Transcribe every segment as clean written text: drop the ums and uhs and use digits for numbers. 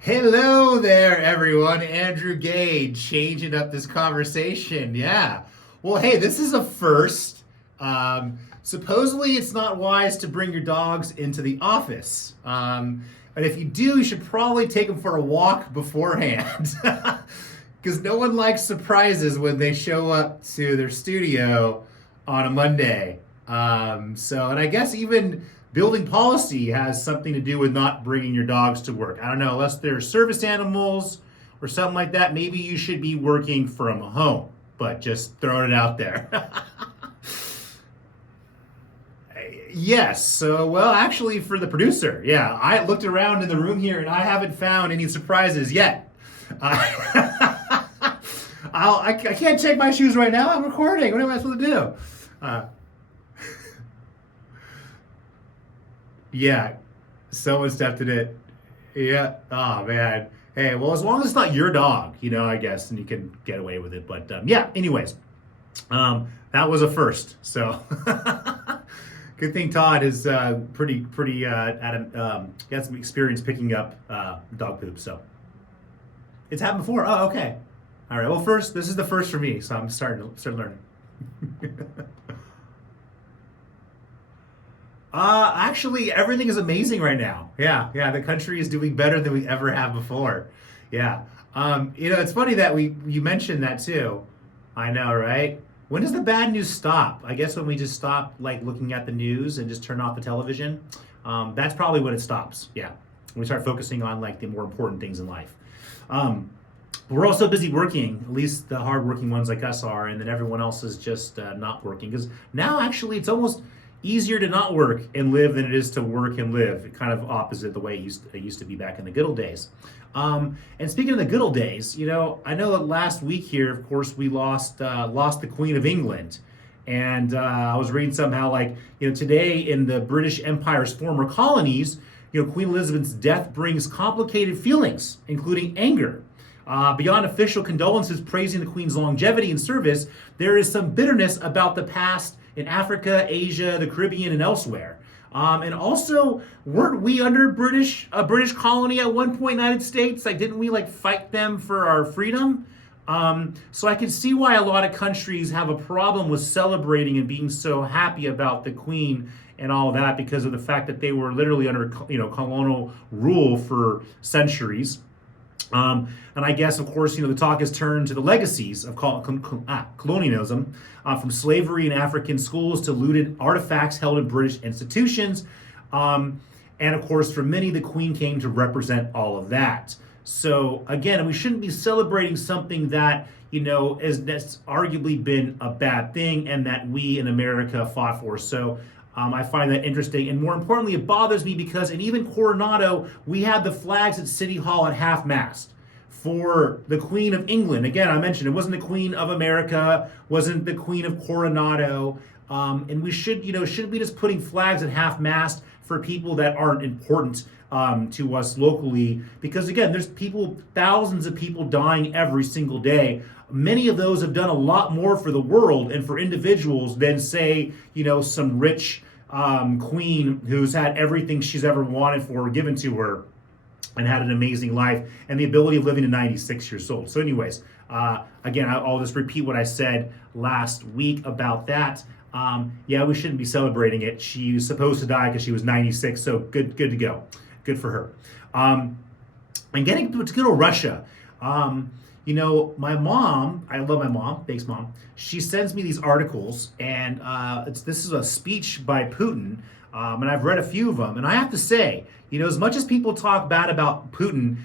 Hello there, everyone. Andrew Gage, changing up this conversation. Yeah. Well, hey, this is a first. Supposedly, it's not wise to bring your dogs into the office. And if you do, you should probably take them for a walk beforehand. Because no one likes surprises when they show up to their studio on a Monday. And I guess even building policy has something to do with not bringing your dogs to work. I don't know, unless they're service animals or something like that, maybe you should be working from home, but just throwing it out there. Yes, so, well, actually, for the producer, yeah, I looked around in the room here and I haven't found any surprises yet. Uh, I can't check my shoes right now. I'm recording. What am I supposed to do? Uh, Yeah, someone stepped in it. Yeah. Oh man. Hey, well, as long as it's not your dog, I guess, then you can get away with it. But yeah. Anyways, that was a first. So good thing Todd is pretty he had some experience picking up dog poop. So it's happened before. Oh, okay. All right. Well, first, this is the first for me, so I'm starting to start learning. Actually, everything is amazing right now. Yeah, yeah, the country is doing better than we ever have before. Yeah. It's funny that you mentioned that too. I know, right? When does the bad news stop? I guess when we just stop like looking at the news and just turn off the television. That's probably when it stops. Yeah. When we start focusing on like the more important things in life. But we're all so busy working, at least the hardworking ones like us are, and then everyone else is just not working. Because now actually it's almost easier to not work and live than it is to work and live. Kind of opposite the way it used to be back in the good old days. And speaking of the good old days, I know that last week here, of course, we lost the Queen of England. And I was reading somehow like, today in the British Empire's former colonies, Queen Elizabeth's death brings complicated feelings, including anger. Beyond official condolences praising the Queen's longevity and service, there is some bitterness about the past in Africa, Asia, the Caribbean, and elsewhere. And also, weren't we under a British colony at one point, United States? Like, didn't we fight them for our freedom? So I can see why a lot of countries have a problem with celebrating and being so happy about the Queen and all that because of the fact that they were literally under colonial rule for centuries. And I guess, of course, the talk has turned to the legacies of colonialism, from slavery in African schools to looted artifacts held in British institutions. And of course, for many, the Queen came to represent all of that. So again, we shouldn't be celebrating something that, that's arguably been a bad thing and that we in America fought for. So I find that interesting. And more importantly, it bothers me because in even Coronado, we had the flags at City Hall at half-mast for the Queen of England. Again, I mentioned it wasn't the Queen of America, wasn't the Queen of Coronado. And we shouldn't be just putting flags at half-mast for people that aren't important to us locally. Because again, there's thousands of people dying every single day. Many of those have done a lot more for the world and for individuals than, say, some rich queen who's had everything she's ever wanted for given to her and had an amazing life and the ability of living to 96 years old. So anyways, again, I'll just repeat what I said last week about that. Yeah, we shouldn't be celebrating it. She was supposed to die because she was 96, so good to go. Good for her. And getting to good old Russia. My mom, I love my mom, thanks mom. She sends me these articles, and this is a speech by Putin, and I've read a few of them. And I have to say, as much as people talk bad about Putin,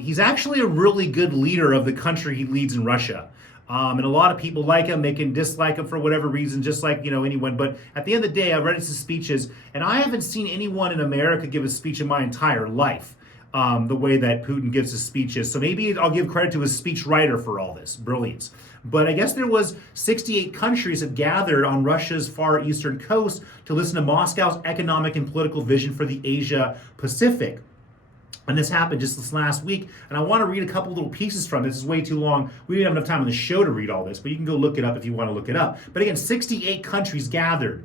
he's actually a really good leader of the country he leads in Russia. And a lot of people like him. They can dislike him for whatever reason, just like, anyone. But at the end of the day, I've read his speeches, and I haven't seen anyone in America give a speech in my entire life. The way that Putin gives his speeches. So maybe I'll give credit to his speech writer for all this brilliance. But I guess there was 68 countries that gathered on Russia's far eastern coast to listen to Moscow's economic and political vision for the Asia Pacific. And this happened just this last week. And I want to read a couple little pieces from this. This is way too long. We didn't have enough time on the show to read all this, but you can go look it up if you want to look it up. But again, 68 countries gathered.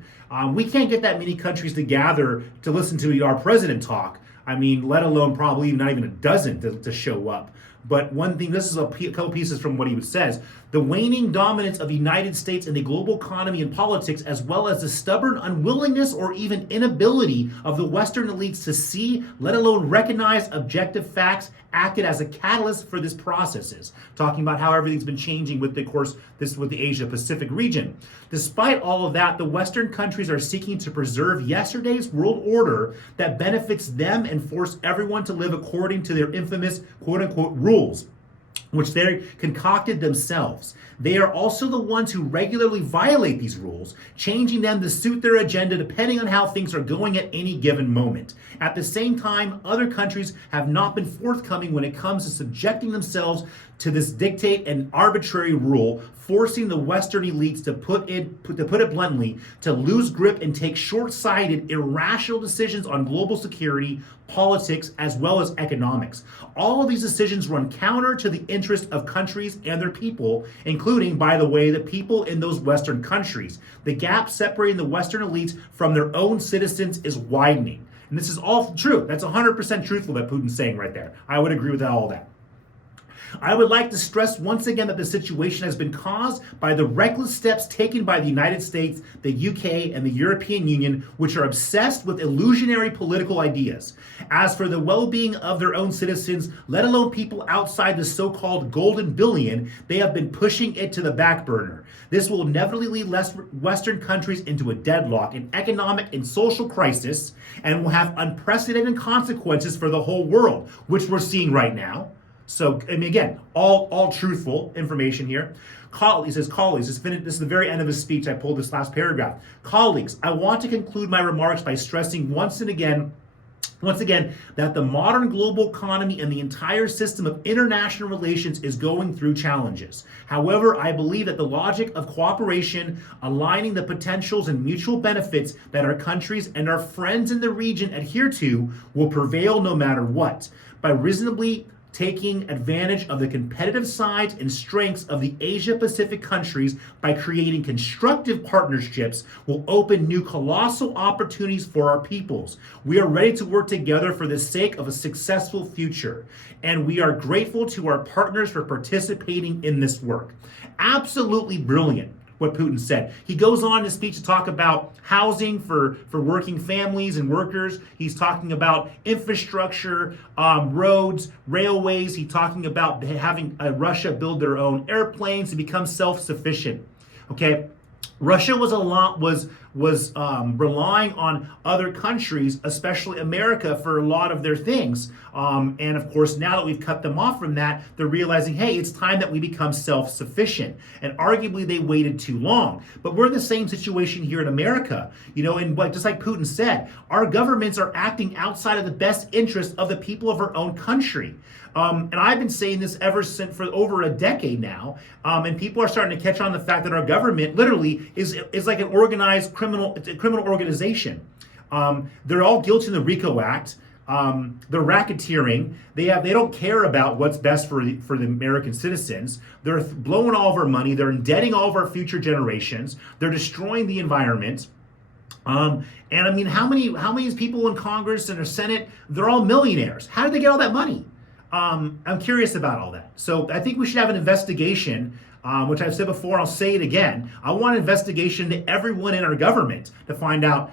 We can't get that many countries to gather to listen to our president talk. I mean, let alone probably not even a dozen to show up. But one thing, this is a couple pieces from what he says. The waning dominance of the United States in the global economy and politics, as well as the stubborn unwillingness or even inability of the Western elites to see, let alone recognize objective facts, acted as a catalyst for this processes. Talking about how everything's been changing with, of course, this with the Asia Pacific region. Despite all of that, the Western countries are seeking to preserve yesterday's world order that benefits them and force everyone to live according to their infamous quote-unquote rules, which they concocted themselves. They are also the ones who regularly violate these rules, changing them to suit their agenda depending on how things are going at any given moment. At the same time, other countries have not been forthcoming when it comes to subjecting themselves to this dictate and arbitrary rule, forcing the Western elites to put it bluntly, to lose grip and take short-sighted, irrational decisions on global security, politics, as well as economics. All of these decisions run counter to the interest of countries and their people, including, by the way, the people in those Western countries. The gap separating the Western elites from their own citizens is widening. And this is all true. That's 100% truthful that Putin's saying right there. I would agree with all that. I would like to stress once again that the situation has been caused by the reckless steps taken by the United States, the UK, and the European Union, which are obsessed with illusionary political ideas. As for the well-being of their own citizens, let alone people outside the so-called golden billion, they have been pushing it to the back burner. This will inevitably lead Western countries into a deadlock, an economic and social crisis, and will have unprecedented consequences for the whole world, which we're seeing right now. So, I mean, again, all truthful information here. He says, colleagues, this is the very end of his speech. I pulled this last paragraph. Colleagues, I want to conclude my remarks by stressing once again, that the modern global economy and the entire system of international relations is going through challenges. However, I believe that the logic of cooperation, aligning the potentials and mutual benefits that our countries and our friends in the region adhere to, will prevail no matter what. By reasonably taking advantage of the competitive sides and strengths of the Asia-Pacific countries by creating constructive partnerships will open new colossal opportunities for our peoples. We are ready to work together for the sake of a successful future, and we are grateful to our partners for participating in this work. Absolutely brilliant what Putin said. He goes on in his speech to talk about housing for working families and workers. He's talking about infrastructure, roads, railways. He's talking about having Russia build their own airplanes to become self-sufficient. Okay, Russia was relying on other countries, especially America, for a lot of their things. And of course, now that we've cut them off from that, they're realizing, hey, it's time that we become self-sufficient. And arguably, they waited too long. But we're in the same situation here in America. You know, and just like Putin said, our governments are acting outside of the best interest of the people of our own country. And I've been saying this ever since for over a decade now, and people are starting to catch on the fact that our government literally is like an organized criminal organization. They're all guilty in the RICO Act. They're racketeering. They don't care about what's best for the American citizens. They're blowing all of our money. They're indebting all of our future generations. They're destroying the environment. And I mean, how many people in Congress and the Senate? They're all millionaires. How did they get all that money? I'm curious about all that. So I think we should have an investigation, which I've said before, I'll say it again. I want an investigation to everyone in our government to find out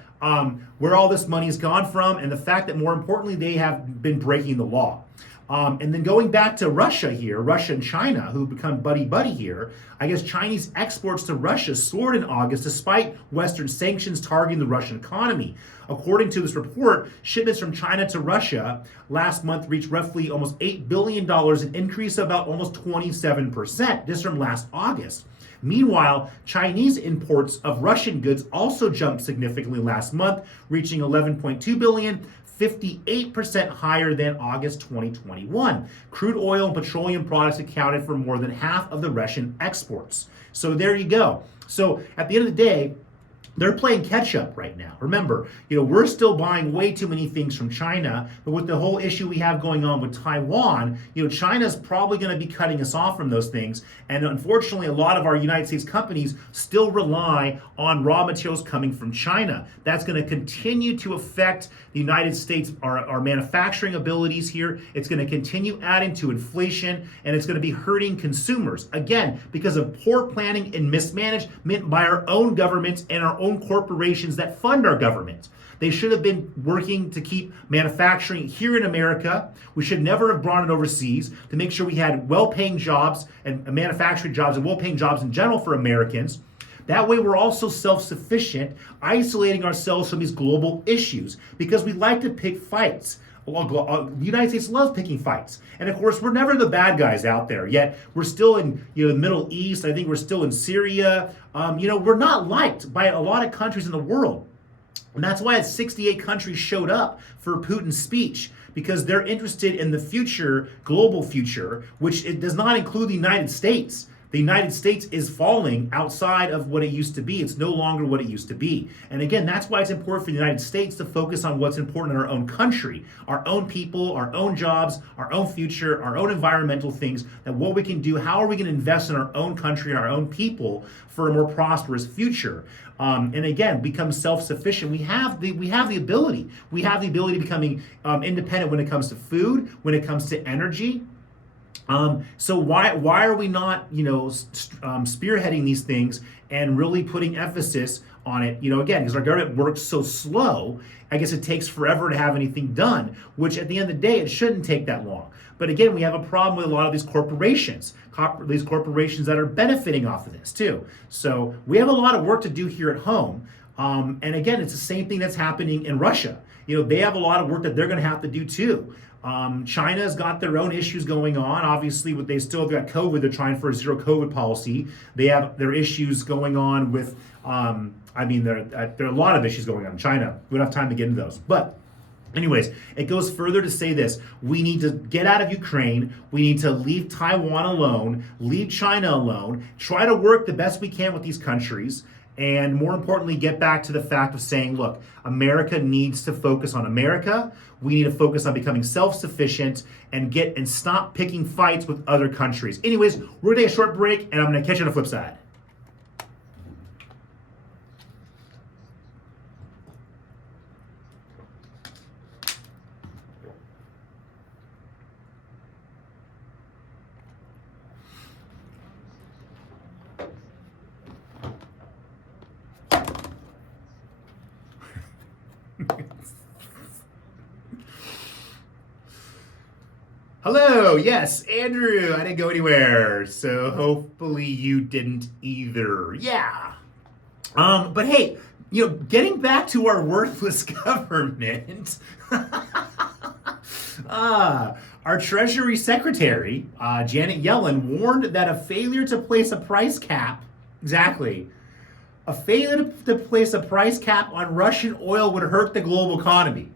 where all this money has gone from, and the fact that, more importantly, they have been breaking the law. And then going back to Russia and China, who become buddy-buddy here, I guess Chinese exports to Russia soared in August despite Western sanctions targeting the Russian economy. According to this report, shipments from China to Russia last month reached roughly almost $8 billion, an increase of about almost 27%, just from last August. Meanwhile, Chinese imports of Russian goods also jumped significantly last month, reaching 11.2 billion, 58% higher than August 2021. Crude oil and petroleum products accounted for more than half of the Russian exports. So there you go. So at the end of the day, They're playing catch up right now. Remember, we're still buying way too many things from China, but with the whole issue we have going on with Taiwan, China's probably going to be cutting us off from those things. And unfortunately, a lot of our United States companies still rely on raw materials coming from China. That's going to continue to affect the United States, our manufacturing abilities here. It's going to continue adding to inflation, and it's going to be hurting consumers. Again, because of poor planning and mismanagement by our own governments and our own corporations that fund our government. They should have been working to keep manufacturing here in America. We should never have brought it overseas to make sure we had well-paying jobs and manufacturing jobs and well-paying jobs in general for Americans. That way we're also self-sufficient, isolating ourselves from these global issues because we like to pick fights. The United States loves picking fights. And of course, we're never the bad guys out there, yet we're still in the Middle East. I think we're still in Syria. We're not liked by a lot of countries in the world. And that's why 68 countries showed up for Putin's speech, because they're interested in the future, global future, which it does not include the United States. The United States is falling outside of what it used to be. It's no longer what it used to be. And again, that's why it's important for the United States to focus on what's important in our own country, our own people, our own jobs, our own future, our own environmental things, that what we can do, how are we going to invest in our own country, our own people for a more prosperous future. And again, become self-sufficient. We have the ability. We have the ability to becoming independent when it comes to food, when it comes to energy. So why are we not, spearheading these things and really putting emphasis on it? Again, because our government works so slow, I guess it takes forever to have anything done, which at the end of the day, it shouldn't take that long. But again, we have a problem with a lot of these corporations that are benefiting off of this too. So we have a lot of work to do here at home. And again, it's the same thing that's happening in Russia. They have a lot of work that they're going to have to do too. China's got their own issues going on. Obviously, they still have got COVID. They're trying for a zero COVID policy. They have their issues going on with, there are a lot of issues going on in China. We don't have time to get into those. But anyways, it goes further to say this. We need to get out of Ukraine. We need to leave Taiwan alone, leave China alone, try to work the best we can with these countries. And more importantly, get back to the fact of saying, look, America needs to focus on America. We need to focus on becoming self-sufficient and stop picking fights with other countries. Anyways, we're gonna take a short break, and I'm gonna catch you on the flip side. Hello, yes, Andrew, I didn't go anywhere, so hopefully you didn't either. Yeah. But hey, getting back to our worthless government, our Treasury Secretary, Janet Yellen, warned that a failure to place a price cap, a failure to place a price cap on Russian oil would hurt the global economy.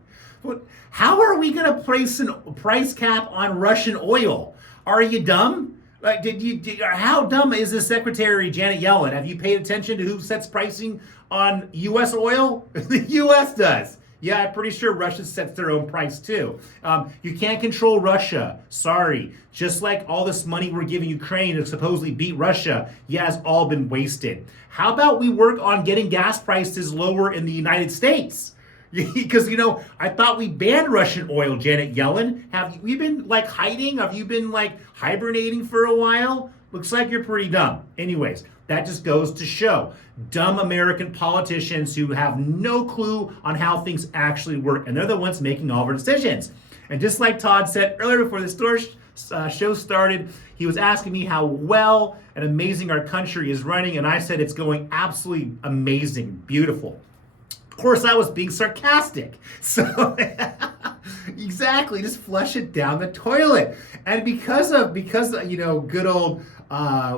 How are we going to place a price cap on Russian oil? Are you dumb? How dumb is this Secretary Janet Yellen? Have you paid attention to who sets pricing on U.S. oil? The U.S. does. Yeah, I'm pretty sure Russia sets their own price too. You can't control Russia. Sorry. Just like all this money we're giving Ukraine to supposedly beat Russia, it's all been wasted. How about we work on getting gas prices lower in the United States? Because, I thought we banned Russian oil, Janet Yellen. Have you been hiding? Have you been hibernating for a while? Looks like you're pretty dumb. Anyways, that just goes to show dumb American politicians who have no clue on how things actually work. And they're the ones making all of our decisions. And just like Todd said earlier before the show started, he was asking me how well and amazing our country is running. And I said it's going absolutely amazing, beautiful. Of course, I was being sarcastic. So exactly, just flush it down the toilet. And because good old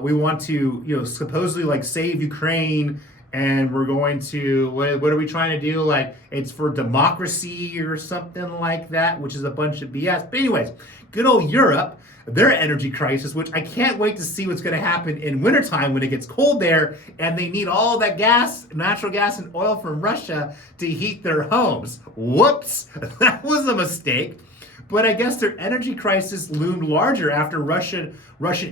we want to supposedly save Ukraine and we're going to what are we trying to do? Like it's for democracy or something like that, which is a bunch of BS. But anyways, good old Europe, their energy crisis, which I can't wait to see what's going to happen in wintertime when it gets cold there and they need all that gas, natural gas and oil from Russia to heat their homes. Whoops, that was a mistake. But I guess their energy crisis loomed larger after Russian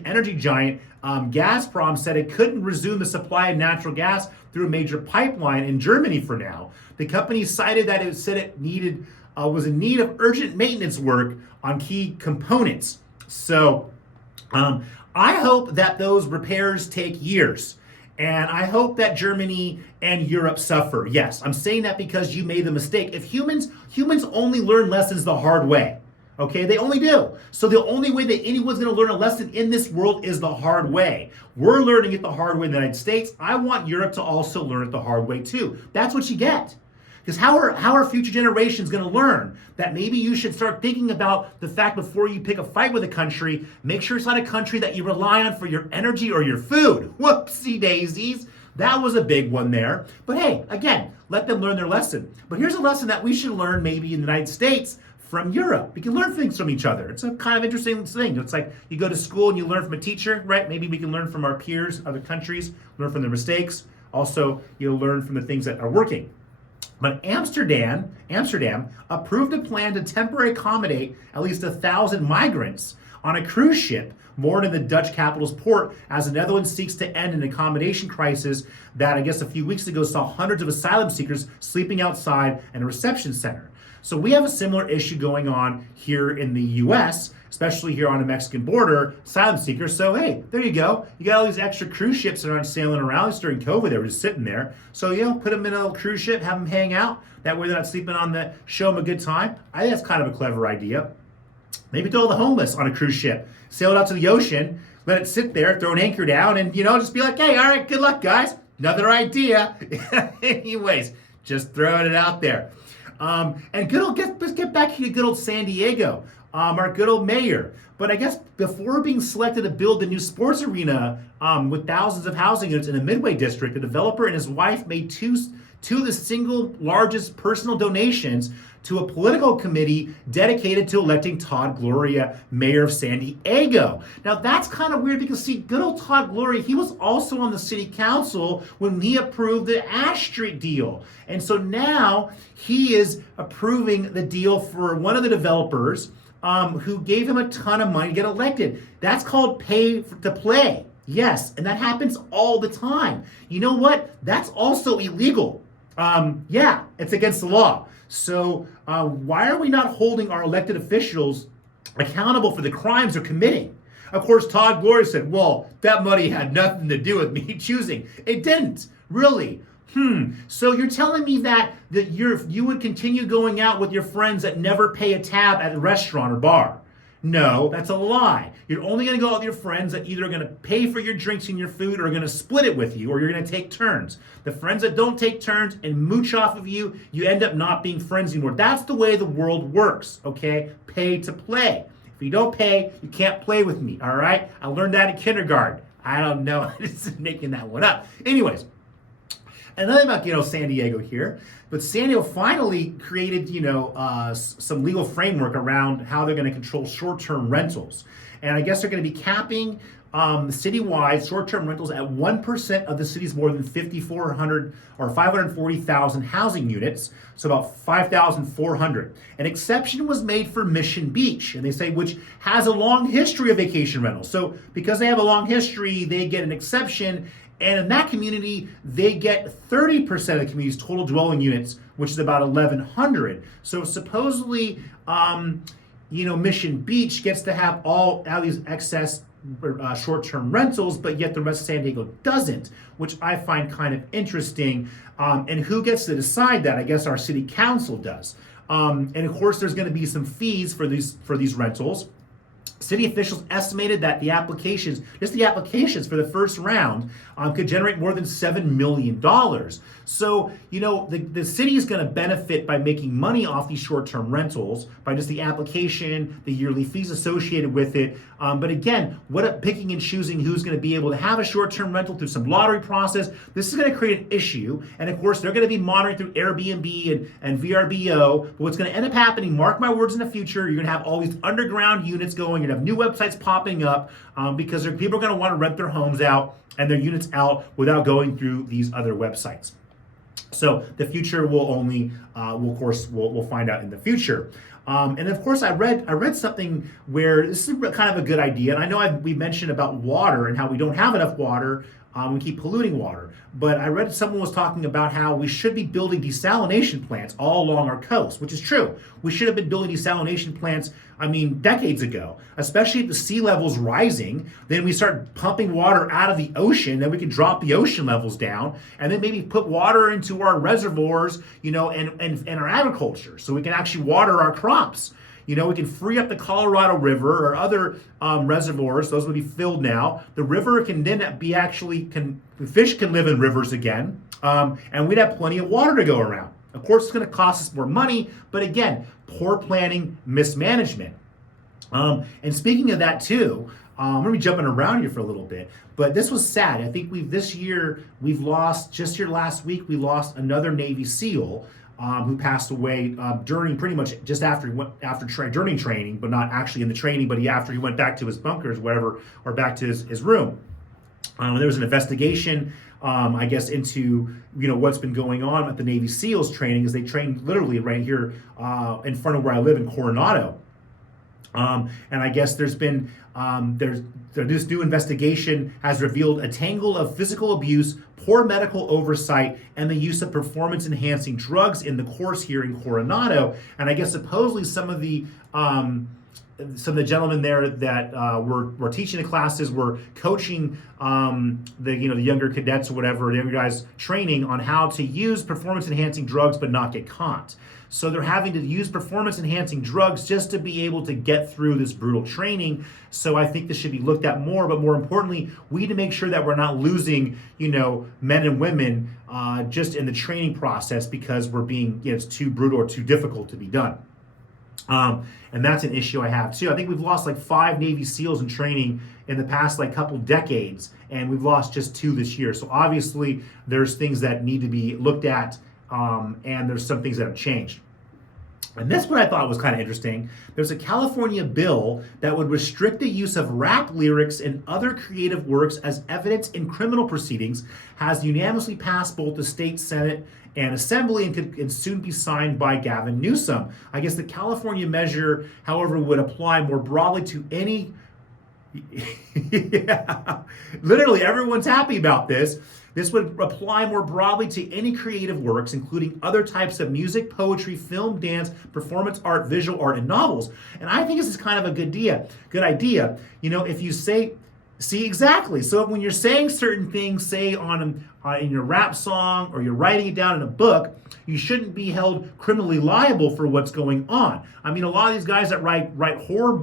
energy giant Gazprom said it couldn't resume the supply of natural gas through a major pipeline in Germany for now. The company cited that it said it was in need of urgent maintenance work on key components. So I hope that those repairs take years. And I hope that Germany and Europe suffer. Yes, I'm saying that because you made the mistake. If humans only learn lessons the hard way. Okay, they only do. So the only way that anyone's going to learn a lesson in this world is the hard way. We're learning it the hard way in the United States. I want Europe to also learn it the hard way too. That's what you get. Because how are future generations going to learn that maybe you should start thinking about the fact before you pick a fight with a country, make sure it's not a country that you rely on for your energy or your food. Whoopsie daisies. That was a big one there. But hey, again, let them learn their lesson. But here's a lesson that we should learn maybe in the United States from Europe. We can learn things from each other. It's a kind of interesting thing. It's like you go to school and you learn from a teacher, right? Maybe we can learn from our peers, other countries, learn from their mistakes. Also, you'll learn from the things that are working. But Amsterdam approved a plan to temporarily accommodate at least 1,000 migrants on a cruise ship moored in the Dutch capital's port as the Netherlands seeks to end an accommodation crisis that I guess a few weeks ago saw hundreds of asylum seekers sleeping outside in a reception center. So we have a similar issue going on here in the U.S., especially here on the Mexican border, asylum seekers. So hey, there you go. You got all these extra cruise ships that aren't sailing around. It's during COVID, they were just sitting there. So put them in a little cruise ship, have them hang out. That way they're not sleeping on the, show them a good time. I think that's kind of a clever idea. Maybe throw the homeless on a cruise ship, sail it out to the ocean, let it sit there, throw an anchor down, and just be like, hey, all right, good luck, guys. Another idea. Anyways, just throwing it out there. And let's get back to good old San Diego, our good old mayor. But I guess before being selected to build the new sports arena with thousands of housing units in the Midway district, the developer and his wife made two of the single largest personal donations to a political committee dedicated to electing Todd Gloria mayor of San Diego. Now that's kind of weird because see, good old Todd Gloria, he was also on the city council when he approved the Ash Street deal. And so now he is approving the deal for one of the developers who gave him a ton of money to get elected. That's called pay to play. Yes, and that happens all the time. You know what? That's also illegal. Yeah, it's against the law. So why are we not holding our elected officials accountable for the crimes they're committing? Of course, Todd Gloria said, well, that money had nothing to do with me choosing. It didn't, really. So you're telling me that you would continue going out with your friends that never pay a tab at a restaurant or bar? No, that's a lie. You're only going to go out with your friends that either are going to pay for your drinks and your food or are going to split it with you, or you're going to take turns. The friends that don't take turns and mooch off of you, you end up not being friends anymore. That's the way the world works, okay? Pay to play. If you don't pay, you can't play with me, all right? I learned that in kindergarten. I don't know. I'm just making that one up. Anyways, another about San Diego here, but San Diego finally created some legal framework around how they're going to control short-term rentals, and I guess they're going to be capping citywide short-term rentals at 1% of the city's more than 5,400 or 540,000 housing units, so about 5,400. An exception was made for Mission Beach, and they say which has a long history of vacation rentals. So because they have a long history, they get an exception. And in that community, they get 30% of the community's total dwelling units, which is about 1,100. So supposedly, Mission Beach gets to have all these excess short-term rentals, but yet the rest of San Diego doesn't, which I find kind of interesting. And who gets to decide that? I guess our city council does. And of course, there's going to be some fees for these rentals. City officials estimated that just the applications for the first round, could generate more than $7 million. So, the city is going to benefit by making money off these short-term rentals, by just the application, the yearly fees associated with it. But again, picking and choosing who's going to be able to have a short-term rental through some lottery process, this is going to create an issue. And of course, they're going to be monitoring through Airbnb and VRBO. But what's going to end up happening, mark my words, in the future, you're going to have all these underground units going. You're going to have new websites popping up because people are going to want to rent their homes out and their units out without going through these other websites. So the future will only, we'll find out in the future. And of course, I read something where this is kind of a good idea. And I know we mentioned about water and how we don't have enough water. We keep polluting water. But I read someone was talking about how we should be building desalination plants all along our coast, which is true. We should have been building desalination plants, decades ago, especially if the sea level's rising. Then we start pumping water out of the ocean, then we can drop the ocean levels down, and then maybe put water into our reservoirs, and our agriculture, so we can actually water our crops. We can free up the Colorado River or other reservoirs. Those would be filled now. The river can then fish can live in rivers again, and we'd have plenty of water to go around. Of course, it's going to cost us more money, but again, poor planning, mismanagement. And speaking of that too, I'm going to be jumping around here for a little bit, but this was sad. I think we've lost, just here last week, we lost another Navy SEAL who passed away during pretty much just during training, but not actually in the training, but after he went back to his bunkers, whatever, or back to his room. There was an investigation, I guess, into what's been going on at the Navy SEALs training, as they train literally right here in front of where I live in Coronado. And I guess there's been this new investigation has revealed a tangle of physical abuse, poor medical oversight, and the use of performance-enhancing drugs in the course here in Coronado. And I guess supposedly some of the gentlemen there that were teaching the classes were coaching the younger cadets or whatever, the younger guys, training on how to use performance-enhancing drugs but not get caught. So they're having to use performance-enhancing drugs just to be able to get through this brutal training. So I think this should be looked at more, but more importantly, we need to make sure that we're not losing, men and women just in the training process because we're being, it's too brutal or too difficult to be done. And that's an issue I have too. I think we've lost like 5 Navy SEALs in training in the past couple decades, and we've lost just 2 this year. So obviously there's things that need to be looked at, and there's some things that have changed. And this what I thought was kind of interesting. There's a California bill that would restrict the use of rap lyrics and other creative works as evidence in criminal proceedings, has unanimously passed both the state Senate and Assembly, and could soon be signed by Gavin Newsom. I guess the California measure, however, would apply more broadly to any yeah, literally everyone's happy about this. This would apply more broadly to any creative works, including other types of music, poetry, film, dance, performance art, visual art, and novels. And I think this is kind of a good idea. If you see exactly. So when you're saying certain things, say in your rap song, or you're writing it down in a book, you shouldn't be held criminally liable for what's going on. A lot of these guys that write horror,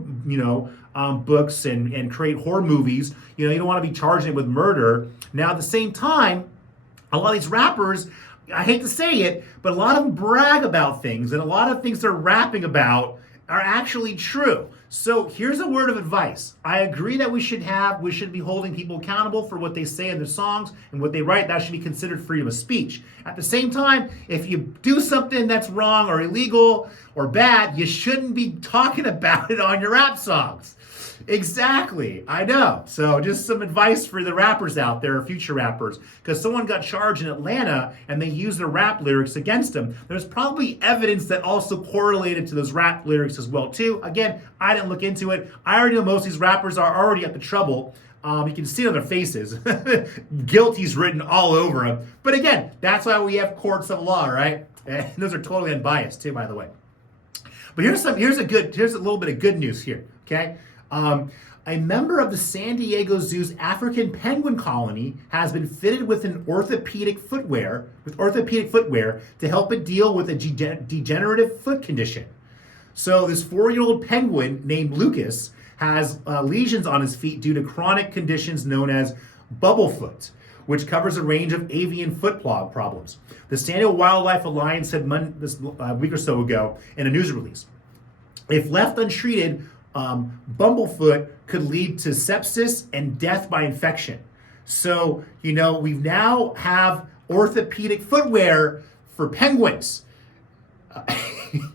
books and create horror movies, you don't want to be charging it with murder. Now, at the same time, a lot of these rappers, I hate to say it, but a lot of them brag about things, and a lot of things they're rapping about are actually true. So here's a word of advice. I agree that we should be holding people accountable for what they say in their songs and what they write. That should be considered freedom of speech. At the same time, if you do something that's wrong or illegal or bad, you shouldn't be talking about it on your rap songs. Exactly, I know. So just some advice for the rappers out there, future rappers, because someone got charged in Atlanta and they used their rap lyrics against him. There's probably evidence that also correlated to those rap lyrics as well too. Again, I didn't look into it. I already know most of these rappers are already at the trouble. You can see it on their faces. Guilty's written all over them. But again, that's why we have courts of law, right? And those are totally unbiased too, by the way. But here's a little bit of good news here, okay? A member of the San Diego Zoo's African penguin colony has been fitted with orthopedic footwear to help it deal with a degenerative foot condition. So this 4-year-old penguin named Lucas has lesions on his feet due to chronic conditions known as bubblefoot, which covers a range of avian foot problems. The San Diego Wildlife Alliance said a week or so ago in a news release, if left untreated, bumblefoot could lead to sepsis and death by infection. So, we now have orthopedic footwear for penguins.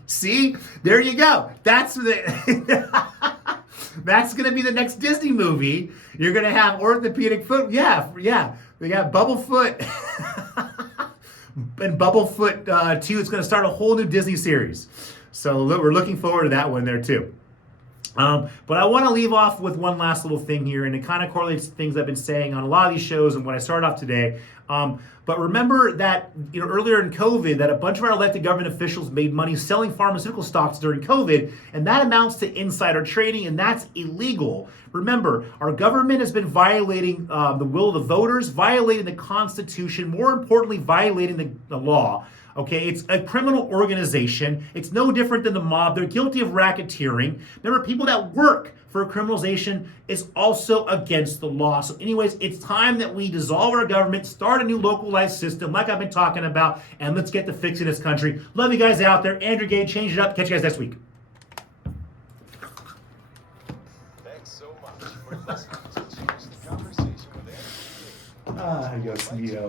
See, there you go. That's that's going to be the next Disney movie. You're going to have orthopedic foot. Yeah. We got Bubblefoot and Bubblefoot 2. It's going to start a whole new Disney series. So we're looking forward to that one there too. But I want to leave off with one last little thing here, and it kind of correlates to things I've been saying on a lot of these shows and when I started off today. But remember that earlier in COVID, that a bunch of our elected government officials made money selling pharmaceutical stocks during COVID, and that amounts to insider trading, and that's illegal. Remember, our government has been violating the will of the voters, violating the Constitution, more importantly, violating the law. Okay, it's a criminal organization. It's no different than the mob. They're guilty of racketeering. Remember, people that work for criminalization is also against the law. So anyways, it's time that we dissolve our government, start a new localized system like I've been talking about, and let's get to fixing this country. Love you guys out there. Andrew Gay, change it up. Catch you guys next week. Thanks so much for listening to Change the Conversation with Andrew Gay. Yes, Neo.